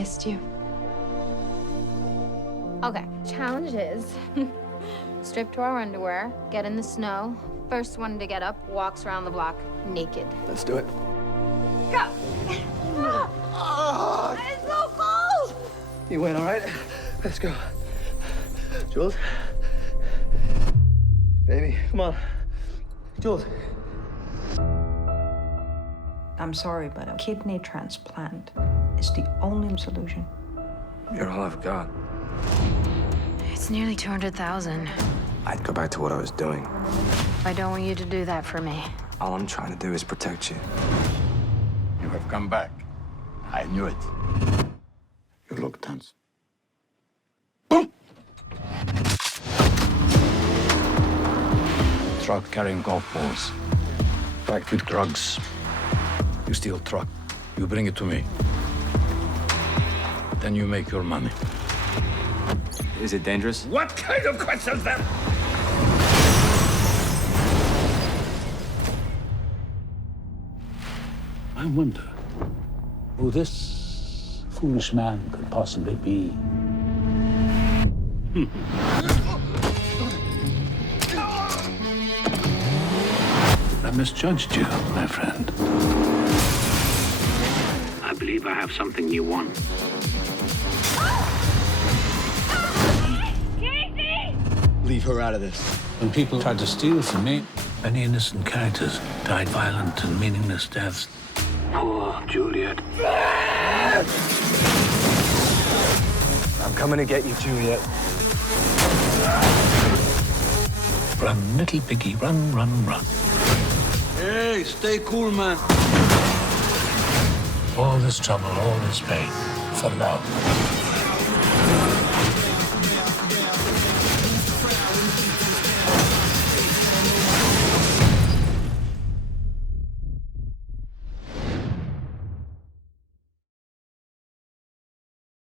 missed you. Okay, challenge is strip to our underwear, get in the snow. First one to get up walks around the block naked. Let's do it. Go! It's so cold! You win, all right? Let's go. Jules? Baby, come on. Jules. I'm sorry, but a kidney transplant is the only solution. You're all I've got. It's nearly 200,000. I'd go back to what I was doing. I don't want you to do that for me. All I'm trying to do is protect you. You have come back. I knew it. You look tense. Boom! Truck carrying golf balls. Packed with drugs. You steal truck. You bring it to me. Then you make your money. Is it dangerous? What kind of question's that? I wonder who this foolish man could possibly be. I misjudged you, my friend. I believe I have something you want. Leave her out of this. When people tried to steal from me, many innocent characters died violent and meaningless deaths. Poor Juliet. I'm coming to get you, Juliet. Run, little piggy, run, run, run. Hey, stay cool, man. All this trouble, all this pain, for love.